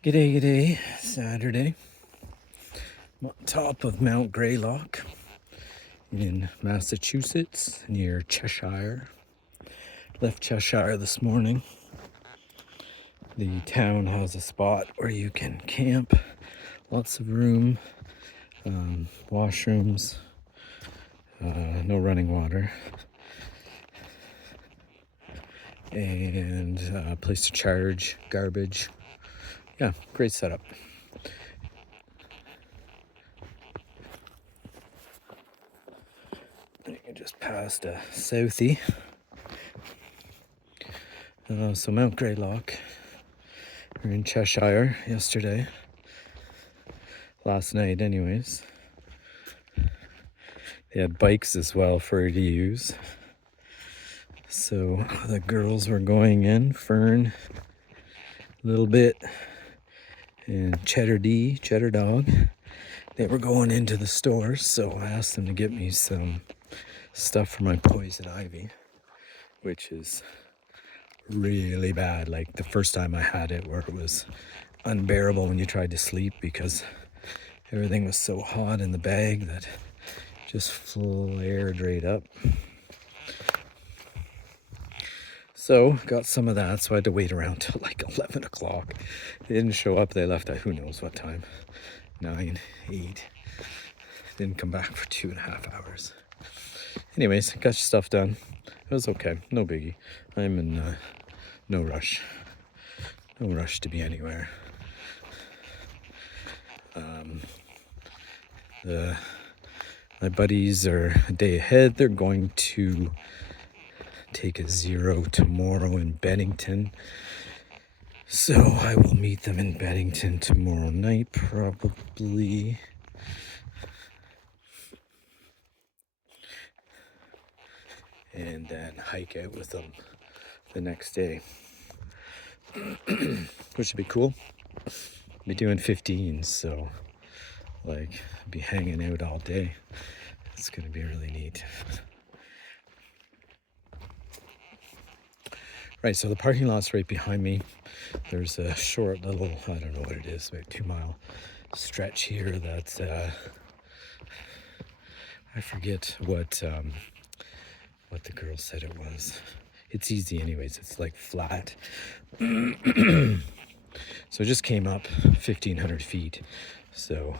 G'day, g'day. Saturday. I'm on top of Mount Greylock in Massachusetts near Cheshire. Left Cheshire this morning. The town has a spot where you can camp, lots of room, washrooms, no running water, and a place to charge garbage. Yeah, great setup. I just passed a Southie. So Mount Greylock. We were in Cheshire yesterday. Last night, anyways. They had bikes as well for her to use. So the girls were going in, Fern, a little bit, and Cheddar Dog. They were going into the stores, so I asked them to get me some stuff for my poison ivy, which is really bad. Like the first time I had it, where it was unbearable when you tried to sleep because everything was so hot in the bag that just flared right up. So got some of that, so I had to wait around till like 11 o'clock. They didn't show up. They left at who knows what time, 9, 8. Didn't come back for 2.5 hours. Anyways, got your stuff done. It was okay, no biggie. I'm in no rush. No rush to be anywhere. My buddies are a day ahead. They're going to take a 0 tomorrow in Bennington. So I will meet them in Bennington tomorrow night, probably. And then hike out with them the next day. Which would be cool. Be doing 15s, so like be hanging out all day. It's gonna be really neat. Right, so the parking lot's right behind me. There's a short little, I don't know what it is, about 2-mile stretch here that's I forget what the girl said it was. It's easy anyways, it's like flat. So it just came up 1,500 feet. So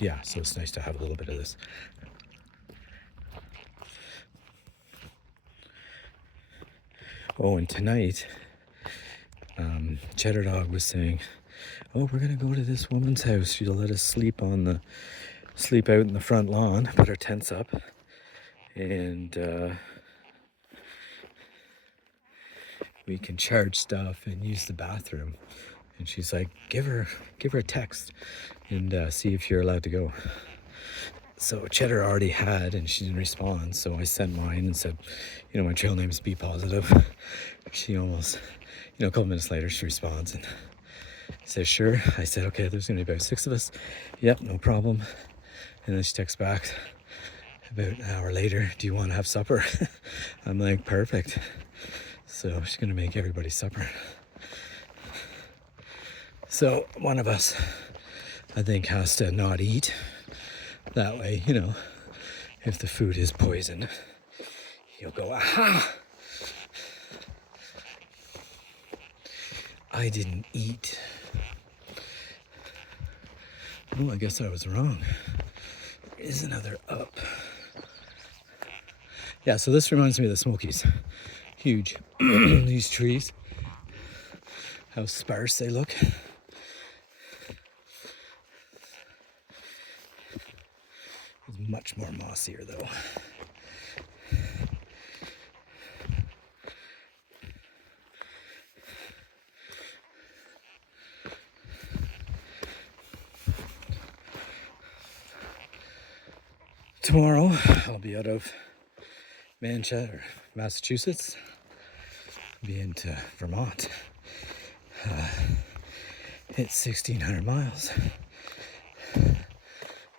yeah, so it's nice to have a little bit of this. Oh, and tonight, Cheddar Dog was saying, "Oh, we're gonna go to this woman's house. She'll let us sleep out in the front lawn, put our tents up, and we can charge stuff and use the bathroom." And she's like, "Give her a text and see if you're allowed to go." So Cheddar already had, and she didn't respond. So I sent mine and said, my trail name is Be Positive. She almost, a couple minutes later, she responds and says, "Sure." I said, "Okay, there's gonna be about 6 of us." "Yep, no problem." And then she texts back about an hour later, "Do you want to have supper?" I'm like, "Perfect." So she's gonna make everybody supper. So one of us, I think, has to not eat. That way, if the food is poison, you'll go, "Aha! I didn't eat." Oh, I guess I was wrong. There is another up. Yeah, so this reminds me of the Smokies. Huge. These trees. How sparse they look. It's much more mossier though. Tomorrow I'll be out of Manchester, Massachusetts, be into Vermont. It's 1,600 miles.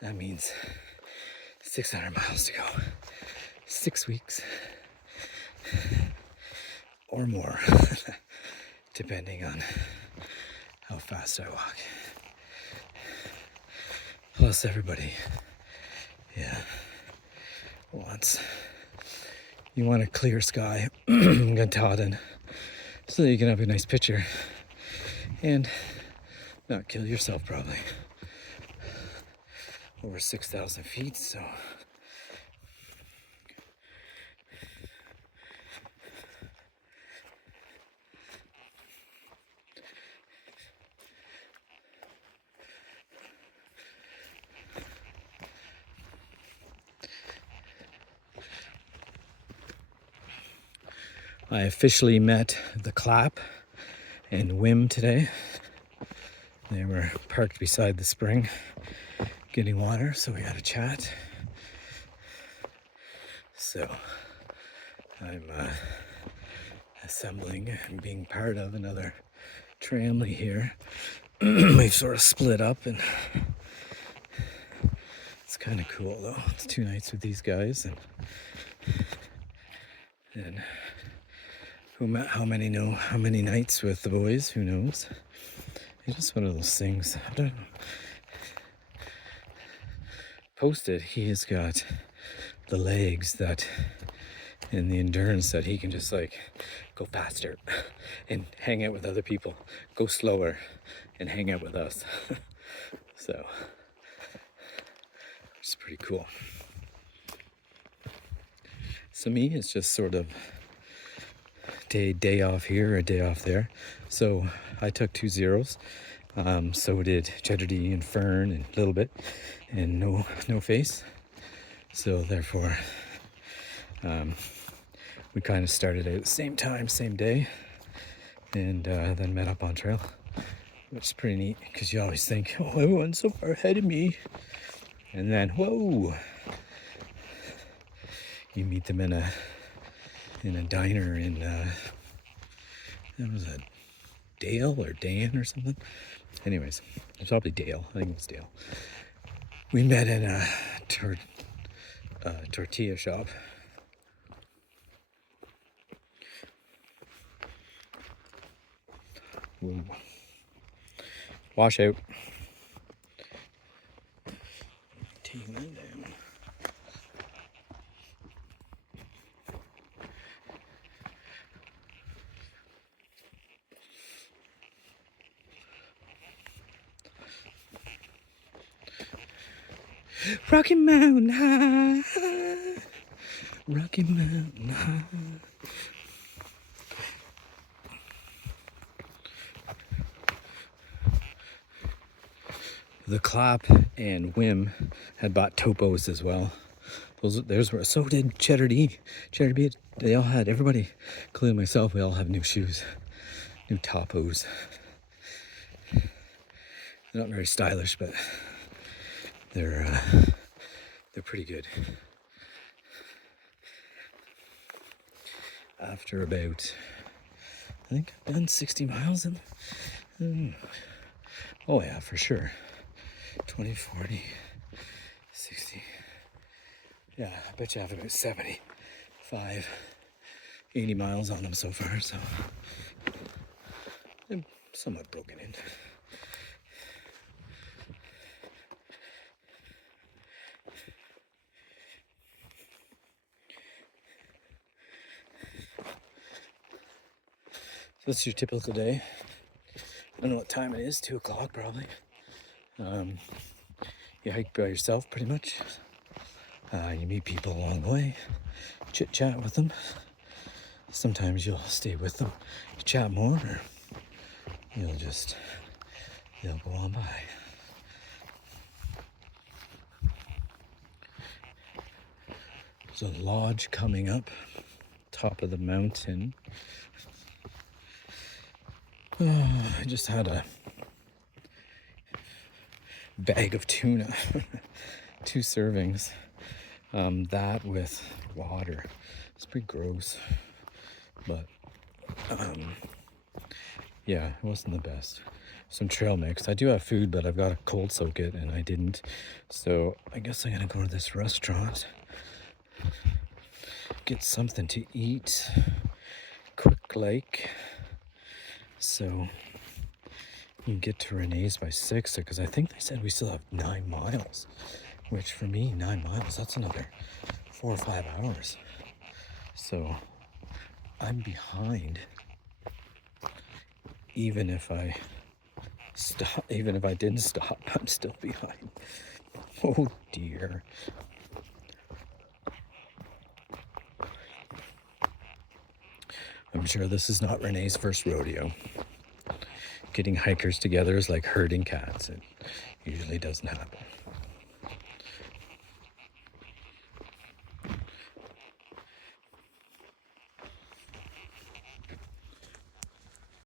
That means 600 miles to go. 6 weeks or more. depending on how fast I walk. Plus everybody, wants, you want a clear sky, good Todd, so that you can have a nice picture and not kill yourself probably. Over 6,000 feet, so I officially met the Clap and Wim today. They were parked beside the spring getting water, so we had a chat. So I'm assembling and being part of another tramley here. We've sort of split up, and it's kind of cool though. It's 2 nights with these guys, and how many know how many nights with the boys? Who knows? It's just one of those things. I don't know. Posted, he has got the legs that, and the endurance that he can just like go faster and hang out with other people, go slower and hang out with us. So it's pretty cool. So me, it's just sort of day off here, a day off there. So I took 2 zeros. So did Cheddar D and Fern and a little bit, and no face. So therefore, we kind of started out at the same time, same day, and then met up on trail, which is pretty neat because you always think, oh, everyone's so far ahead of me, and then whoa, you meet them in a diner in that was a Dale or Dan or something. Anyways, it's probably Dale. I think it was Dale. We met in a tortilla shop. Ooh. Wash out. Taking that down. Rocky Mountain High, Rocky Mountain High. The Clap and Wim had bought topos as well. Theirs were, so did Cheddar D. Cheddar D, they all had, everybody, including myself, we all have new shoes, new topos. They're not very stylish, but they're pretty good. After about, I think I've done 60 miles in. Oh yeah, for sure. 20, 40, 60. Yeah, I bet you have about 75, 80 miles on them so far, so I'm somewhat broken in. So this is your typical day. I don't know what time it is, 2 o'clock probably. You hike by yourself pretty much. You meet people along the way, chit chat with them. Sometimes you'll stay with them, you chat more, or they'll go on by. There's a lodge coming up, top of the mountain. I just had a bag of tuna, 2 servings. That with water. It's pretty gross, but yeah, it wasn't the best. Some trail mix. I do have food, but I've got to cold soak it, and I didn't. So I guess I'm gonna go to this restaurant, get something to eat, quick like. So you can get to Renee's by 6, because I think they said we still have 9 miles, which for me, 9 miles, that's another 4 or 5 hours. So I'm behind. Even if I didn't stop, I'm still behind. Oh dear. I'm sure this is not Renee's first rodeo. Getting hikers together is like herding cats. It usually doesn't happen.